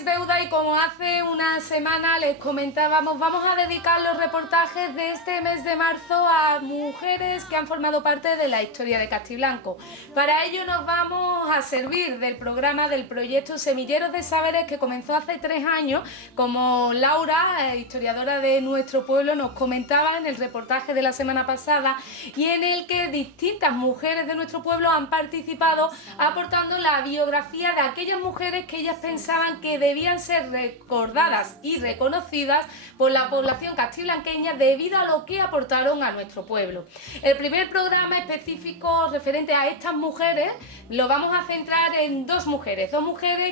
es deuda y como hace una semana les comentábamos, vamos a dedicar los reportajes de este mes de marzo a mujeres que han formado parte de la historia de Castiblanco. Para ello nos vamos a servir del programa del proyecto Semilleros de Saberes que comenzó hace 3 años, como Laura, historiadora de nuestro pueblo, nos comentaba en el reportaje de la semana pasada, y en el que distintas mujeres de nuestro pueblo han participado aportando la biografía de aquellas mujeres que ellas pensaban que debían ser recordadas y reconocidas por la población castiblanqueña debido a lo que aportaron a nuestro pueblo. El primer programa específico referente a estas mujeres lo vamos a centrar en dos mujeres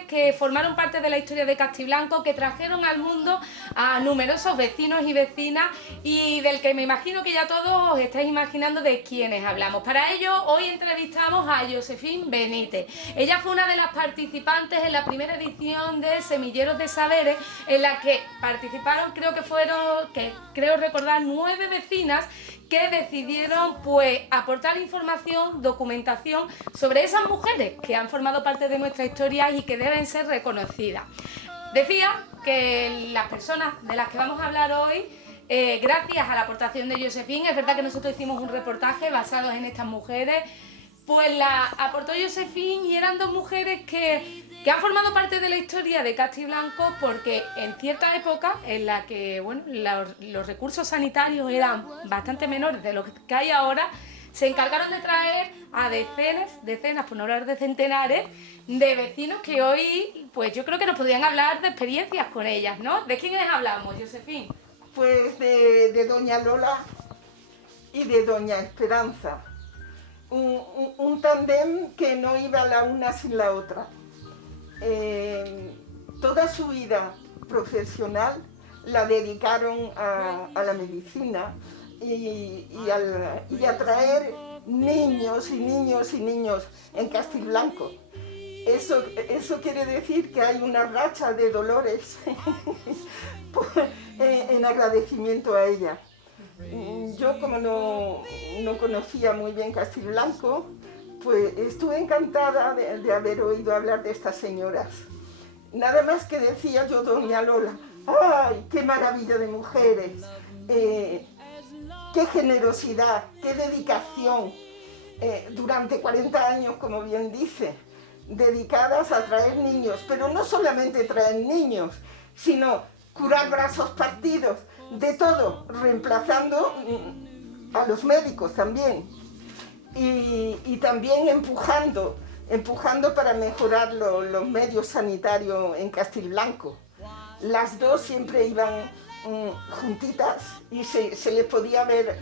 que formaron parte de la historia de Castiblanco, que trajeron al mundo a numerosos vecinos y vecinas y del que me imagino que ya todos os estáis imaginando de quiénes hablamos. Para ello hoy entrevistamos a Josefina Benítez. Ella fue una de las participantes en la primera edición de Semilleros de Saberes, en la que participaron, creo recordar, 9 vecinas que decidieron pues aportar información, documentación sobre esas mujeres que han formado parte de nuestra historia y que deben ser reconocidas. Decía que las personas de las que vamos a hablar hoy, gracias a la aportación de Josefina, es verdad que nosotros hicimos un reportaje basado en estas mujeres, pues la aportó Josefina y eran dos mujeres que han formado parte de la historia de Castiblanco porque en cierta época en la que bueno, los recursos sanitarios eran bastante menores de lo que hay ahora, se encargaron de traer a decenas, por no hablar de centenares, de vecinos que hoy, pues yo creo que nos podrían hablar de experiencias con ellas, ¿no? ¿De quiénes hablamos, Josefina? Pues de doña Lola y de doña Esperanza. Un tándem que no iba la una sin la otra. Toda su vida profesional la dedicaron a la medicina y a traer niños y niños y niños en Castiblanco. Eso quiere decir que hay una racha de dolores en agradecimiento a ella. Yo, como no conocía muy bien Castiblanco, pues estuve encantada de haber oído hablar de estas señoras. Nada más que decía yo, doña Lola, ¡ay, qué maravilla de mujeres! ¡Qué generosidad, qué dedicación! Durante 40 años, como bien dice, dedicadas a traer niños, pero no solamente traer niños, sino curar brazos partidos, de todo, reemplazando a los médicos también. Y también empujando para mejorar los medios sanitarios en Castiblanco. Las dos siempre iban juntitas y se les podía ver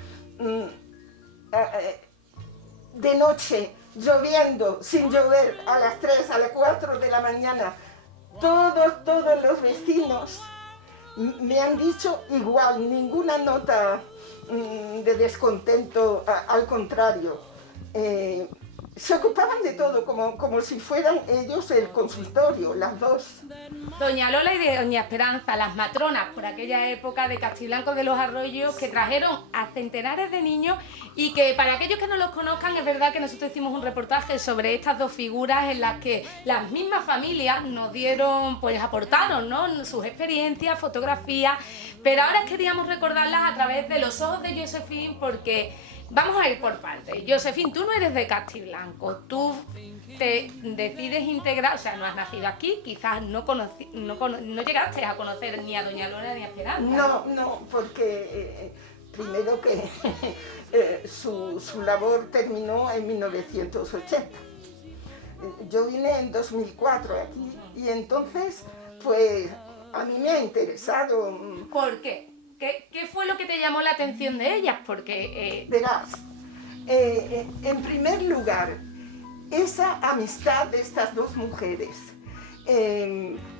de noche, lloviendo, sin llover, a las 3, a las 4 de la mañana. Todos los vecinos me han dicho igual, ninguna nota de descontento, al contrario. Se ocupaban de todo, como si fueran ellos el consultorio, las dos. Doña Lola y de doña Esperanza, las matronas por aquella época de Castiblanco de los Arroyos, que trajeron a centenares de niños y que para aquellos que no los conozcan, es verdad que nosotros hicimos un reportaje sobre estas dos figuras en las que las mismas familias nos dieron, pues aportaron, ¿no?, sus experiencias, fotografías, pero ahora queríamos recordarlas a través de los ojos de Josefina porque vamos a ir por partes. Josefina, tú no eres de Castiblanco, tú te decides integrar, o sea, no has nacido aquí, quizás no llegaste a conocer ni a doña Lola ni a Esperanza. No, porque primero que su labor terminó en 1980. Yo vine en 2004 aquí y entonces, pues, a mí me ha interesado. ¿Por qué? ¿Qué fue lo que te llamó la atención de ellas? Porque Verás, en primer lugar, esa amistad de estas dos mujeres.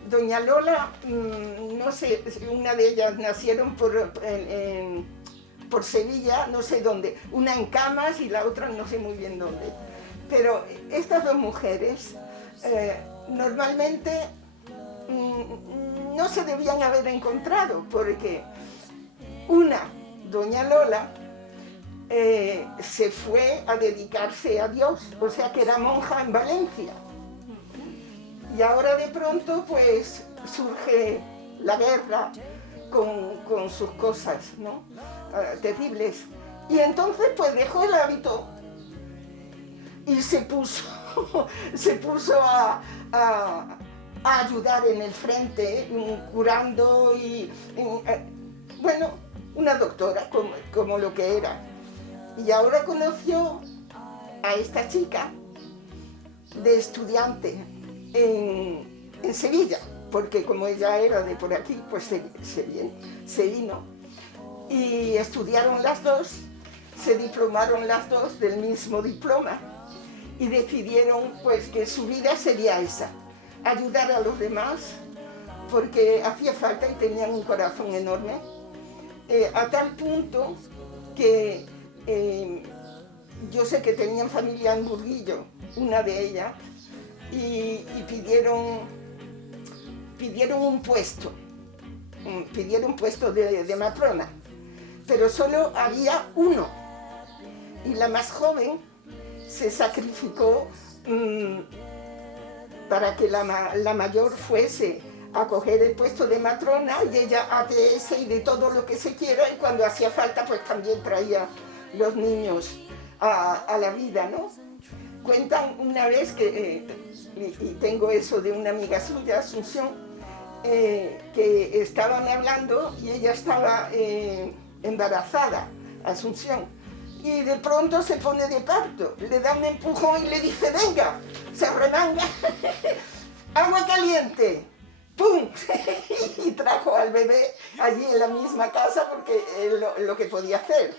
Doña Lola, no sé, una de ellas nacieron por Sevilla, no sé dónde, una en Camas y la otra no sé muy bien dónde. Pero estas dos mujeres normalmente no se debían haber encontrado porque una, doña Lola, se fue a dedicarse a Dios, o sea que era monja en Valencia. Y ahora de pronto, pues, surge la guerra con sus cosas, ¿no? Terribles. Y entonces pues dejó el hábito y se puso a ayudar en el frente, curando bueno, una doctora como lo que era. Y ahora conoció a esta chica de estudiante en Sevilla, porque como ella era de por aquí, pues se vino. Y estudiaron las dos, se diplomaron las dos del mismo diploma y decidieron pues que su vida sería esa, ayudar a los demás, porque hacía falta y tenían un corazón enorme, a tal punto que yo sé que tenían familia en Burguillo, una de ellas, y pidieron un puesto, de matrona, pero solo había uno, y la más joven se sacrificó para que la mayor fuese a coger el puesto de matrona y ella ATS y de todo lo que se quiera, y cuando hacía falta pues también traía los niños a la vida, ¿no? Cuentan una vez que, y tengo eso de una amiga suya, Asunción, que estaban hablando y ella estaba embarazada, Asunción, y de pronto se pone de parto, le da un empujón y le dice, venga, se remanga, agua caliente, ¡pum! Y trajo al bebé allí en la misma casa porque lo que podía hacer.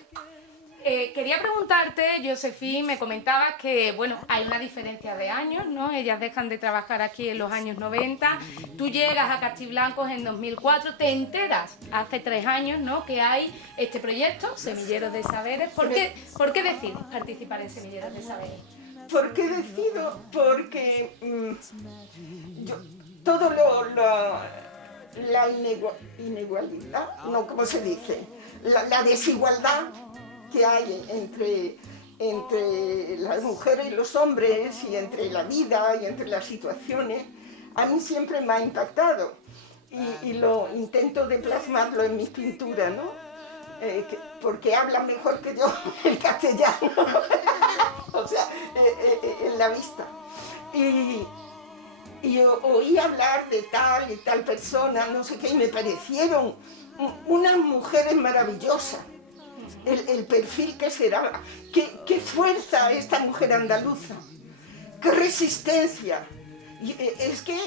Quería preguntarte, Josefina, me comentabas que, bueno, hay una diferencia de años, ¿no? Ellas dejan de trabajar aquí en los años 90, tú llegas a Castiblancos en 2004, te enteras hace 3 años, ¿no?, que hay este proyecto, Semilleros de Saberes. ¿Por qué decides participar en Semilleros de Saberes? ¿Por qué decido? Porque todo la inigualdad, no, ¿cómo se dice? La desigualdad que hay entre las mujeres y los hombres, y entre la vida y entre las situaciones, a mí siempre me ha impactado y lo intento de plasmarlo en mis pinturas, ¿no? Porque hablan mejor que yo el castellano, o sea, en la vista. Y oí hablar de tal y tal persona, no sé qué, y me parecieron unas mujeres maravillosas. El perfil que se daba, qué fuerza esta mujer andaluza, qué resistencia. Y, es que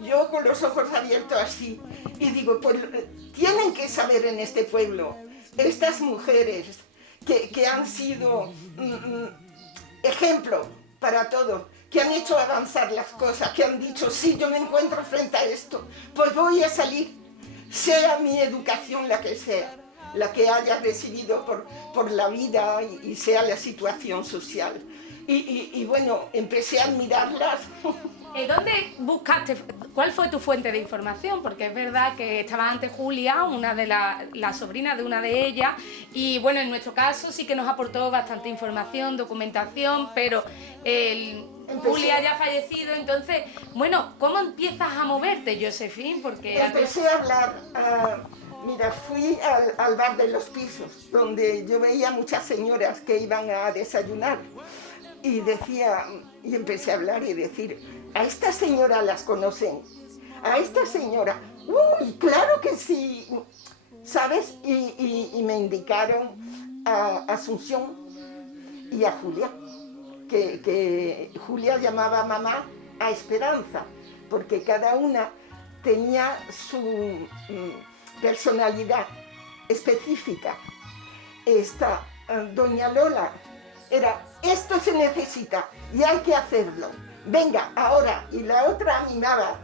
yo con los ojos abiertos así, y digo, pues tienen que saber en este pueblo, estas mujeres que han sido ejemplo para todos, que han hecho avanzar las cosas, que han dicho, sí, yo me encuentro frente a esto, pues voy a salir, sea mi educación la que sea, la que haya recibido por la vida y sea la situación social. Y bueno, empecé a admirarlas. ¿Dónde buscaste? ¿Cuál fue tu fuente de información? Porque es verdad que estaba antes Julia, una de la sobrina de una de ellas, y bueno, en nuestro caso sí que nos aportó bastante información, documentación, pero Julia ya ha fallecido, entonces, bueno, ¿cómo empiezas a moverte, Josefina? Porque empecé a hablar. Mira, fui al bar de los Pisos, donde yo veía muchas señoras que iban a desayunar, y empecé a hablar y decir, a esta señora las conocen, a esta señora, uy, claro que sí, ¿sabes? Y me indicaron a Asunción y a Julia, que Julia llamaba mamá a Esperanza, porque cada una tenía su personalidad específica. Esta doña Lola era, esto se necesita y hay que hacerlo, venga, ahora. Y la otra animaba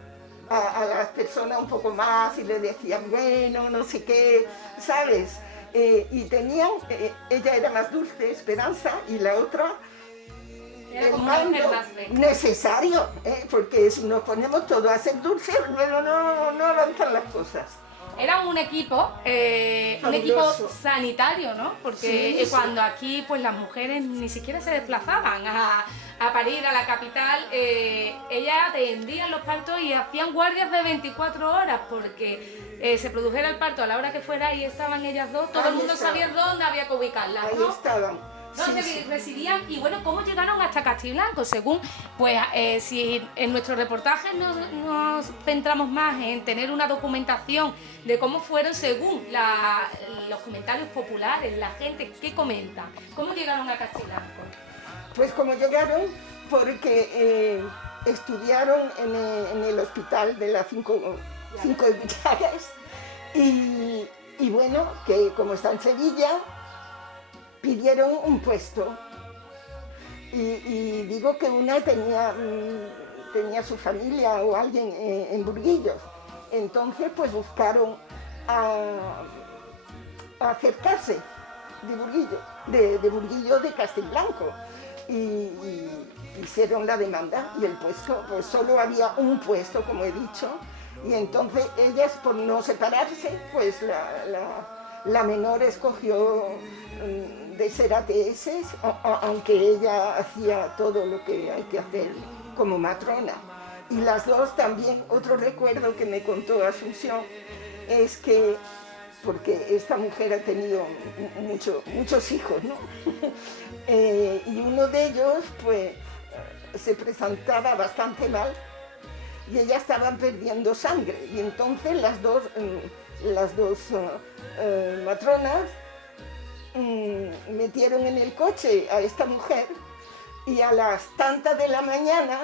a las personas un poco más y le decían, bueno, no sé qué, ¿sabes? Y tenían, ella era más dulce, Esperanza, y la otra el mando necesario, porque si nos ponemos todos a ser dulces, luego no avanzan las cosas. Era un equipo Fabuloso. sanitario, ¿no? Porque Sí, sí. cuando aquí pues las mujeres ni siquiera se desplazaban a parir a la capital, ellas atendían los partos y hacían guardias de 24 horas porque se produjera el parto a la hora que fuera y estaban ellas dos, todo el Ahí mundo estaban. sabía dónde había que ubicarlas, Ahí ¿no? estaban. Donde Sí, sí. residían y bueno, cómo llegaron hasta Castiblanco, según, pues si en nuestro reportaje nos centramos más en tener una documentación de cómo fueron según los comentarios populares, la gente que comenta, cómo llegaron a Castiblanco. Pues como llegaron, porque estudiaron en el hospital de las cinco Llagas y bueno, que como está en Sevilla, pidieron un puesto. Y digo que una tenía su familia o alguien en Burguillos. Entonces pues buscaron a acercarse de Burguillo, de Burguillo de Castiblanco. Y hicieron la demanda y el puesto, pues solo había un puesto, como he dicho, y entonces ellas, por no separarse, pues la menor escogió de ser ATS, aunque ella hacía todo lo que hay que hacer como matrona. Y las dos también, otro recuerdo que me contó Asunción, es que porque esta mujer ha tenido muchos hijos, ¿no? Y uno de ellos, pues, se presentaba bastante mal y ellas estaban perdiendo sangre. Y entonces las dos matronas metieron en el coche a esta mujer y a las tantas de la mañana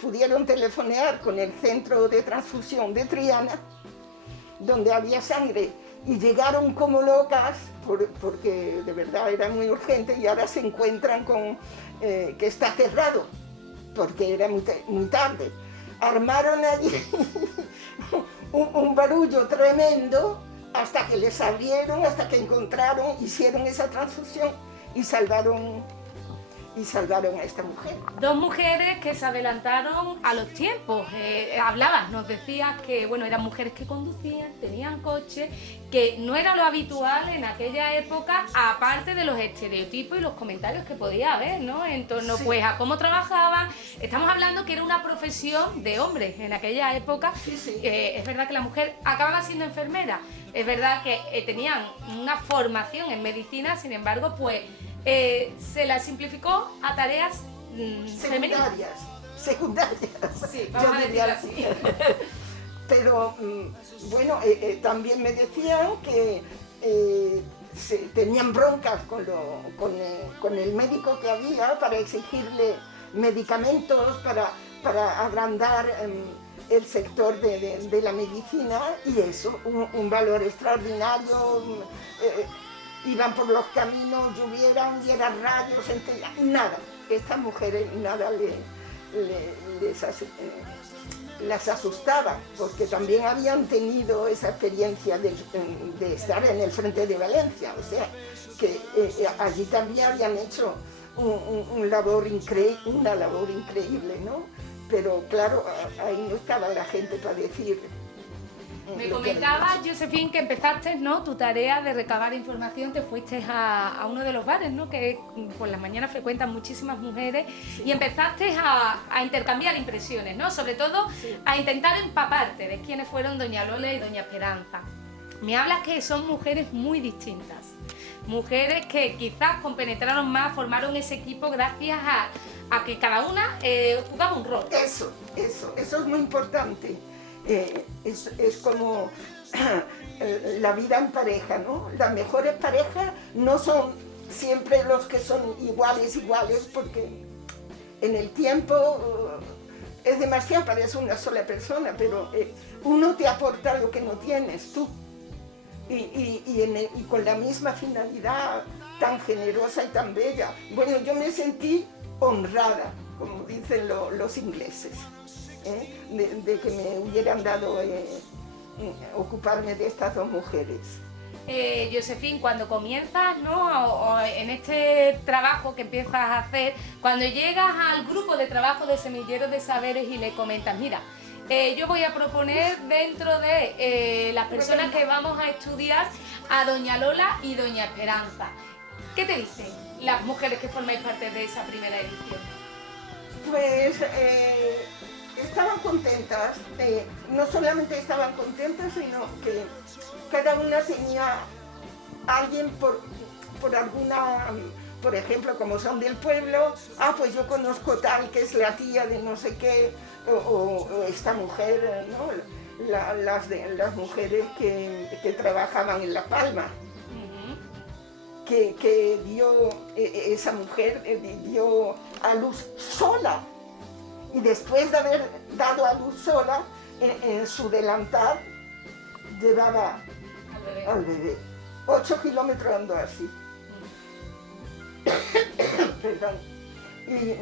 pudieron telefonear con el centro de transfusión de Triana, donde había sangre, y llegaron como locas porque de verdad era muy urgente y ahora se encuentran con que está cerrado porque era muy tarde. Armaron allí un barullo tremendo hasta que les abrieron, hasta que encontraron, hicieron esa transfusión y salvaron a esta mujer. Dos mujeres que se adelantaron a los tiempos. Hablabas, nos decías que bueno, eran mujeres que conducían, tenían coche, que no era lo habitual en aquella época, aparte de los estereotipos y los comentarios que podía haber, ¿no? En torno pues a cómo trabajaban. Estamos hablando que era una profesión de hombres en aquella época. Sí. Es verdad que la mujer acababa siendo enfermera, es verdad que tenían una formación en medicina, sin embargo, pues se la simplificó a tareas femeninas. Secundarias. Sí, vamos a decirlo así. Pero bueno, también me decían que tenían broncas con el médico que había para exigirle medicamentos, para agrandar el sector de la medicina, y eso, un valor extraordinario. Iban por los caminos, llovieran, hubiera rayos, nada. Estas mujeres nada las asustaba, porque también habían tenido esa experiencia de estar en el frente de Valencia, o sea, que allí también habían hecho una labor increíble, ¿no? Pero claro, ahí no estaba la gente para decir. Me comentabas, Josephine, que empezaste, ¿no?, tu tarea de recabar información, te fuiste a uno de los bares, ¿no?, que por las mañanas frecuentan muchísimas mujeres, y empezaste a intercambiar impresiones, ¿no?, sobre todo a intentar empaparte de quiénes fueron doña Lola y doña Esperanza. Me hablas que son mujeres muy distintas, mujeres que quizás compenetraron más, formaron ese equipo gracias a que cada una jugaba un rol. Eso es muy importante. Es como la vida en pareja, ¿no? Las mejores parejas no son siempre los que son iguales, porque en el tiempo es demasiado para eso una sola persona, pero uno te aporta lo que no tienes tú, y con la misma finalidad tan generosa y tan bella. Bueno, yo me sentí honrada, como dicen los ingleses. De que me hubieran dado ocuparme de estas dos mujeres. Josephine, cuando comienzas, ¿no?, o en este trabajo que empiezas a hacer, cuando llegas al grupo de trabajo de Semilleros de Saberes y le comentas, mira, Yo voy a proponer dentro de las personas que vamos a estudiar a doña Lola y doña Esperanza. ¿Qué te dicen las mujeres que formáis parte de esa primera edición? Pues estaban contentas, no solamente estaban contentas, sino que cada una tenía a alguien por alguna, por ejemplo, como son del pueblo, pues yo conozco tal que es la tía de no sé qué, o esta mujer, ¿no? Las mujeres que trabajaban en La Palma. Que dio, esa mujer dio a luz sola, y después de haber dado a luz sola, en su delantal llevaba al bebé. 8 kilómetros andó así. Perdón. Y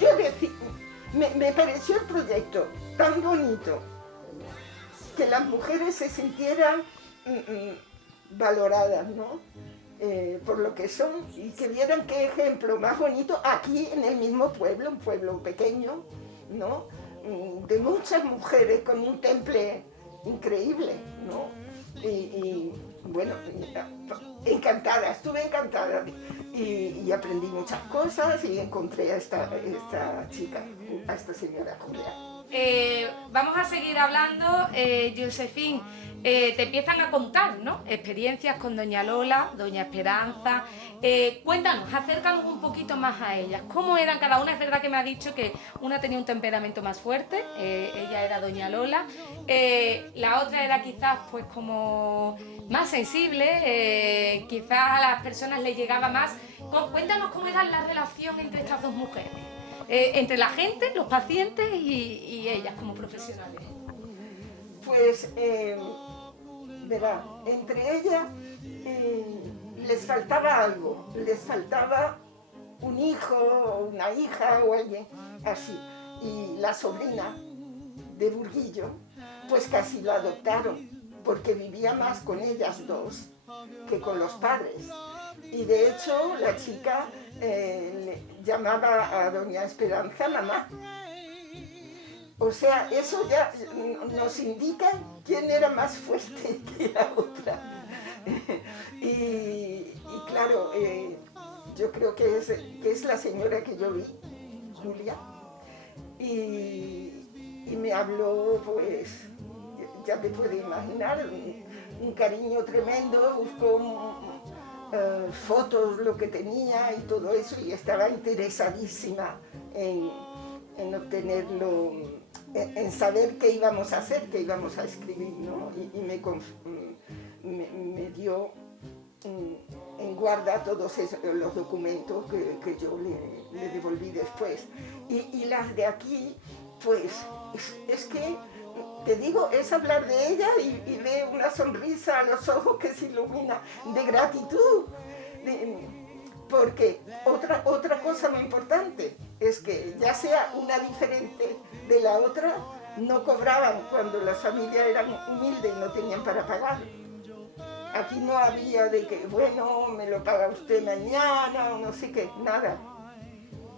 yo me pareció el proyecto tan bonito, que las mujeres se sintieran valoradas, ¿no? Por lo que son, y que vieran qué ejemplo más bonito aquí en el mismo pueblo, un pueblo pequeño, ¿no? De muchas mujeres con un temple increíble, ¿no? Y bueno, encantada, estuve encantada, y aprendí muchas cosas, y encontré a esta chica, a esta señora Julia. Vamos a seguir hablando, Josefín. Te empiezan a contar, ¿no? Experiencias con doña Lola, doña Esperanza. Cuéntanos, acércanos un poquito más a ellas. ¿Cómo eran cada una? Es verdad que me ha dicho que una tenía un temperamento más fuerte, ella era doña Lola. La otra era quizás pues como más sensible, quizás a las personas les llegaba más. Cuéntanos cómo era la relación entre estas dos mujeres. Entre la gente, los pacientes y ellas como profesionales. Pues, verá, entre ellas les faltaba algo, les faltaba un hijo o una hija o alguien así. Y la sobrina de Burguillo, pues casi la adoptaron, porque vivía más con ellas dos que con los padres. Y de hecho la chica le llamaba a doña Esperanza mamá. O sea, eso ya nos indica quién era más fuerte que la otra. Y claro, yo creo que es la señora que yo vi, Julia, y me habló, pues, ya te puedes imaginar, un cariño tremendo, buscó fotos, lo que tenía y todo eso, y estaba interesadísima en obtenerlo, en saber qué íbamos a hacer, qué íbamos a escribir, ¿no? Y me dio en guarda todos los documentos que yo le devolví después. Y las de aquí, pues, es que, te digo, es hablar de ella y ver una sonrisa a los ojos que se ilumina de gratitud. Porque otra cosa muy importante es que ya sea una diferente de la otra, no cobraban cuando las familias eran humildes y no tenían para pagar. Aquí no había de que, bueno, me lo paga usted mañana o no sé qué, nada.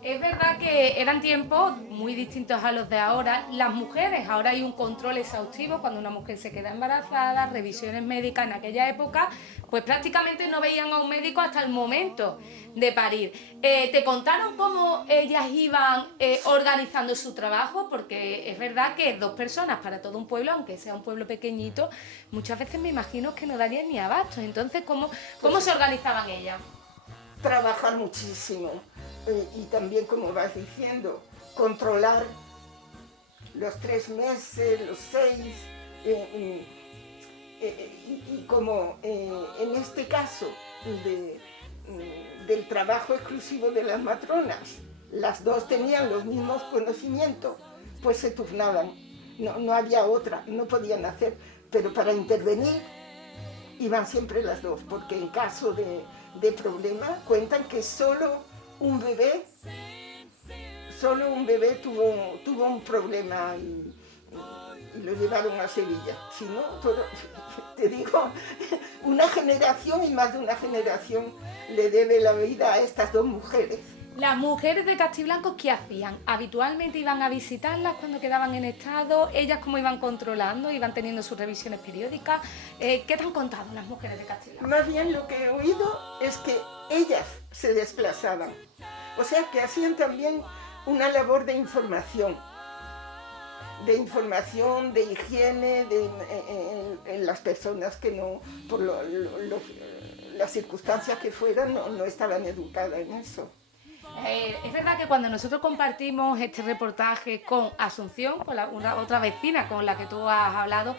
Es verdad que eran tiempos muy distintos a los de ahora. Las mujeres, ahora hay un control exhaustivo cuando una mujer se queda embarazada, revisiones médicas. En aquella época, pues prácticamente no veían a un médico hasta el momento de parir. ¿Te contaron cómo ellas iban organizando su trabajo? Porque es verdad que dos personas para todo un pueblo, aunque sea un pueblo pequeñito, muchas veces me imagino que no darían ni abasto. Entonces, ¿cómo se organizaban ellas? Trabajar muchísimo. Y también, como vas diciendo, controlar los 3 meses, los 6, y como en este caso del trabajo exclusivo de las matronas, las dos tenían los mismos conocimientos, pues se turnaban, no había otra, no podían hacer, pero para intervenir iban siempre las dos, porque en caso de problema cuentan que solo un bebé tuvo un problema y lo llevaron a Sevilla. Si no, te digo, una generación y más de una generación le debe la vida a estas dos mujeres. Las mujeres de Castiblanco, ¿qué hacían? Habitualmente iban a visitarlas cuando quedaban en estado, ellas cómo iban controlando, iban teniendo sus revisiones periódicas. ¿Qué te han contado las mujeres de Castiblanco? Más bien lo que he oído es que ellas se desplazaban, o sea que hacían también una labor de información, de higiene en las personas que no, por las circunstancias que fueran, no estaban educadas en eso. Es verdad que cuando nosotros compartimos este reportaje con Asunción, con otra vecina con la que tú has hablado,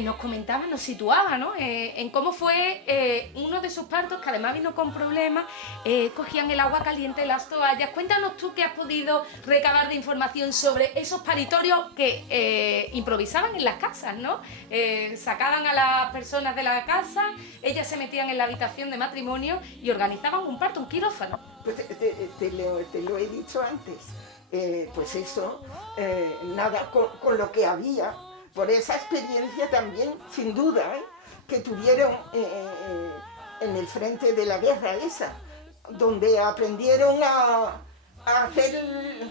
nos comentaba, nos situaba, ¿no? En cómo fue uno de sus partos, que además vino con problemas, cogían el agua caliente, las toallas. Cuéntanos tú qué has podido recabar de información sobre esos paritorios que improvisaban en las casas, ¿no? Sacaban a las personas de la casa, ellas se metían en la habitación de matrimonio y organizaban un parto, un quirófano. Pues te lo he dicho antes, pues eso, nada, con lo que había, por esa experiencia también, sin duda, que tuvieron en el frente de la guerra esa, donde aprendieron a hacer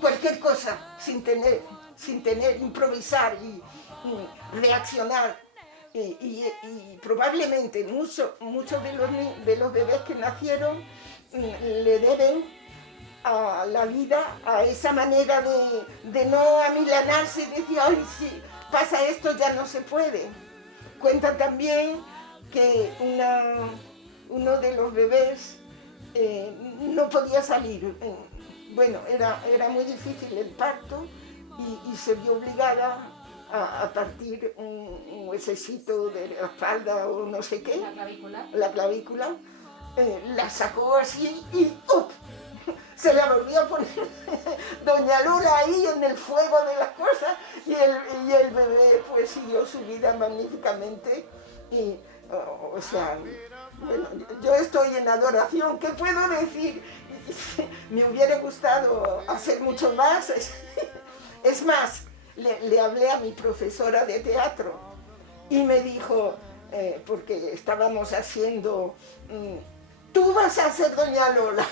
cualquier cosa sin tener, improvisar y reaccionar. Y probablemente muchos de los bebés que nacieron le deben a la vida, a esa manera de no amilanarse y decir, ay, si pasa esto ya no se puede. Cuentan también que uno de los bebés no podía salir. Bueno, era muy difícil el parto y se vio obligada a partir un huesecito de la espalda o no sé qué. La clavícula. La sacó así y ¡up! Se la volvió a poner Doña Lula ahí en el fuego de las cosas y el bebé pues siguió su vida magníficamente y, o sea, bueno, yo estoy en adoración, ¿qué puedo decir? Me hubiera gustado hacer mucho más, es más, le hablé a mi profesora de teatro y me dijo, porque estábamos haciendo... Tú vas a ser Doña Lola.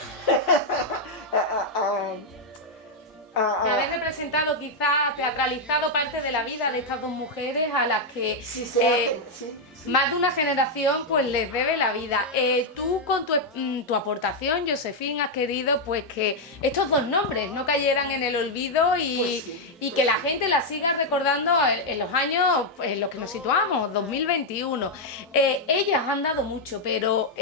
De haber representado, quizás teatralizado parte de la vida de estas dos mujeres a las que sí, sí. más de una generación pues les debe la vida. Tú con tu aportación, Josephine, has querido pues que estos dos nombres no cayeran en el olvido y que la gente las siga recordando en los años en los que nos situamos, 2021. Ellas han dado mucho, pero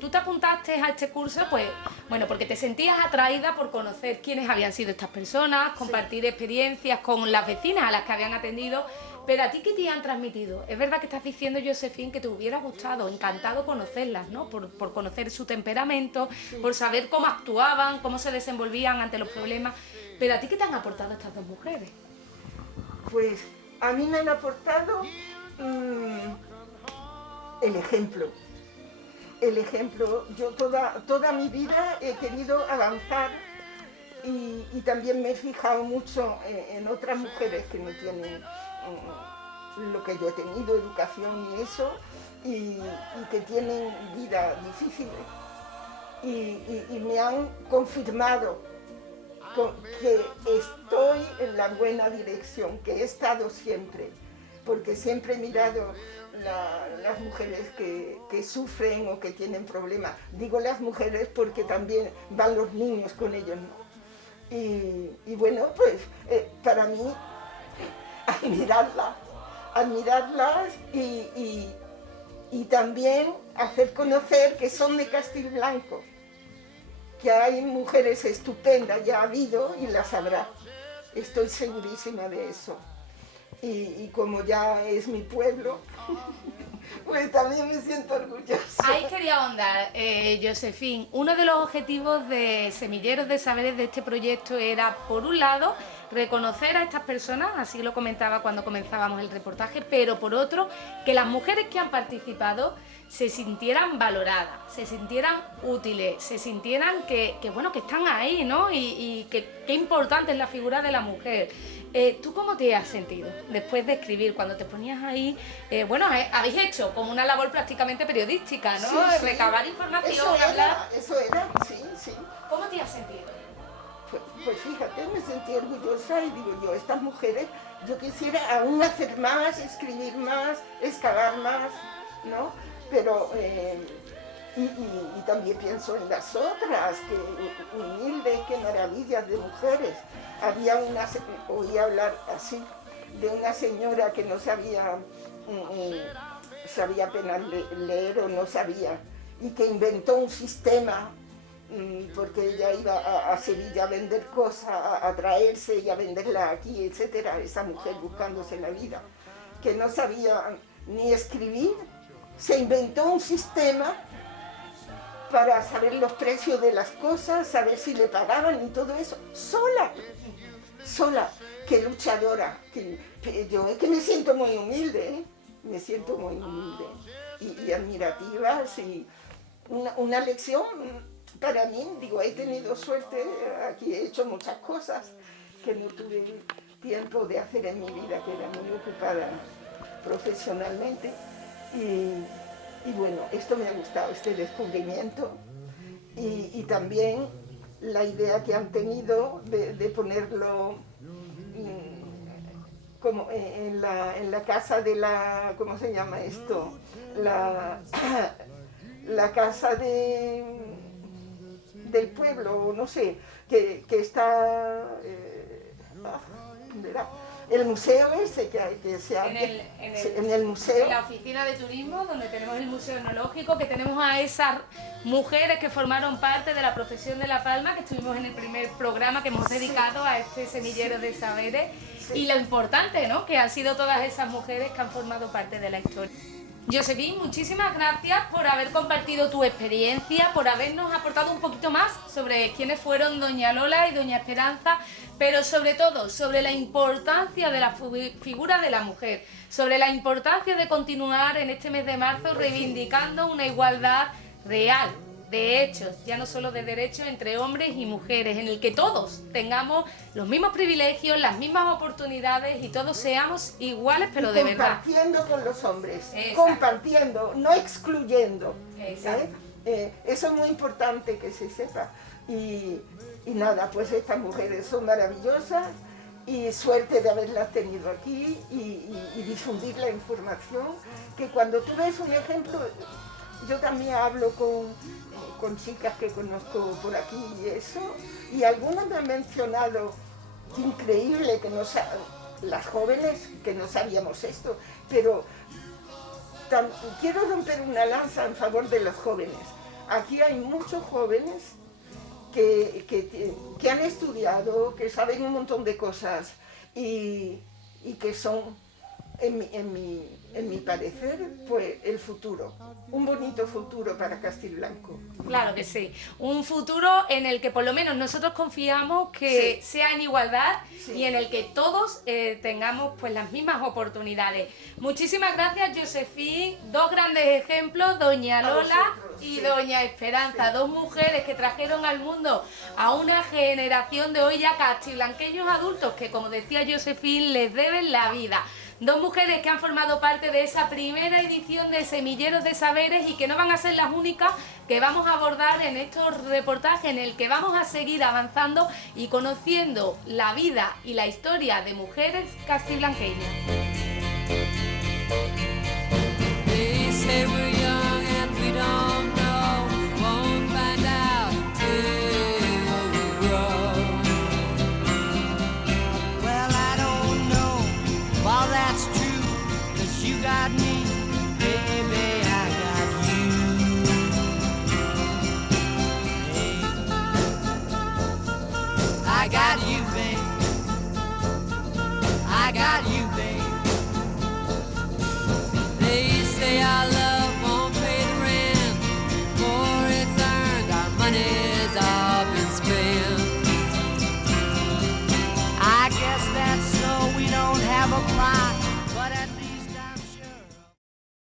tú te apuntaste a este curso pues bueno, porque te sentías atraída por conocer quiénes habían sido estas personas, compartir experiencias con las vecinas a las que habían atendido. Pero a ti, ¿qué te han transmitido? Es verdad que estás diciendo, Josephine, que te hubiera gustado, encantado conocerlas, ¿no? Por conocer su temperamento, por saber cómo actuaban, cómo se desenvolvían ante los problemas. Pero a ti, ¿qué te han aportado estas dos mujeres? Pues a mí me han aportado el ejemplo. El ejemplo. Yo toda mi vida he querido avanzar y también me he fijado mucho en otras mujeres que no tienen lo que yo he tenido, educación y eso, y que tienen vida difícil. Y me han confirmado que estoy en la buena dirección, que he estado siempre, porque siempre he mirado las mujeres que sufren o que tienen problemas. Digo las mujeres porque también van los niños con ellos, ¿no? Y bueno, pues para mí admirarlas y también hacer conocer que son de Castiblanco, que hay mujeres estupendas, ya ha habido y las habrá, estoy segurísima de eso. Y como ya es mi pueblo, pues también me siento orgullosa. Ahí quería ahondar, Josephine. Uno de los objetivos de Semilleros de Saberes de este proyecto era, por un lado, reconocer a estas personas, así lo comentaba cuando comenzábamos el reportaje, pero por otro, que las mujeres que han participado se sintieran valoradas, se sintieran útiles, se sintieran que bueno, que están ahí, ¿no? Y que qué importante es la figura de la mujer. ¿Tú cómo te has sentido después de escribir, cuando te ponías ahí? Bueno, habéis hecho como una labor prácticamente periodística, ¿no? Sí, sí. Recabar información, Eso era, sí, sí. ¿Cómo te has sentido? Pues fíjate, me sentí orgullosa y digo yo, estas mujeres, yo quisiera aún hacer más, escribir más, excavar más, ¿no? Pero, y también pienso en las otras, que humildes, qué maravillas de mujeres. Había oí hablar así, de una señora que no sabía apenas leer o no sabía, y que inventó un sistema, porque ella iba a Sevilla a vender cosas, a traerse y a venderla aquí, etcétera, esa mujer buscándose la vida, que no sabía ni escribir, se inventó un sistema para saber los precios de las cosas, saber si le pagaban y todo eso, sola, qué luchadora, yo es que me siento muy humilde, me siento muy humilde y admirativa, sí, una lección para mí, digo, he tenido suerte, aquí he hecho muchas cosas que no tuve tiempo de hacer en mi vida, que era muy ocupada profesionalmente. Y bueno, esto me ha gustado, este descubrimiento y también la idea que han tenido de ponerlo como en la casa de la, ¿cómo se llama esto? La casa del pueblo, no sé, que está... ¿dónde era? El museo ese que se abre, en el museo. En la oficina de turismo, donde tenemos el museo etnológico, que tenemos a esas mujeres que formaron parte de la profesión de La Palma, que estuvimos en el primer programa que hemos dedicado a este semillero de saberes, y lo importante, ¿no?, que han sido todas esas mujeres que han formado parte de la historia. Josephine, muchísimas gracias por haber compartido tu experiencia, por habernos aportado un poquito más sobre quiénes fueron doña Lola y doña Esperanza, pero sobre todo sobre la importancia de la figura de la mujer, sobre la importancia de continuar en este mes de marzo reivindicando una igualdad real, de hechos, ya no solo de derechos entre hombres y mujeres, en el que todos tengamos los mismos privilegios, las mismas oportunidades y todos seamos iguales, pero de verdad. Compartiendo con los hombres, Exacto. Compartiendo, no excluyendo. Exacto. Eso es muy importante que se sepa. Y nada, pues estas mujeres son maravillosas y suerte de haberlas tenido aquí y difundir la información, que cuando tú ves un ejemplo, yo también hablo con chicas que conozco por aquí y eso, y algunas me han mencionado, increíble que no las jóvenes que no sabíamos esto, pero quiero romper una lanza en favor de los jóvenes. Aquí hay muchos jóvenes que han estudiado, que saben un montón de cosas y que son, en mi parecer, pues el futuro, un bonito futuro para Castiblanco. Claro que sí, un futuro en el que por lo menos nosotros confiamos que sea en igualdad y en el que todos tengamos pues las mismas oportunidades. Muchísimas gracias, Josephine, dos grandes ejemplos, doña Lola y doña Esperanza, dos mujeres que trajeron al mundo a una generación de hoy ya castiblanqueños adultos que, como decía Josephine, les deben la vida. Dos mujeres que han formado parte de esa primera edición de Semilleros de Saberes y que no van a ser las únicas que vamos a abordar en estos reportajes, en el que vamos a seguir avanzando y conociendo la vida y la historia de mujeres castiblanqueñas.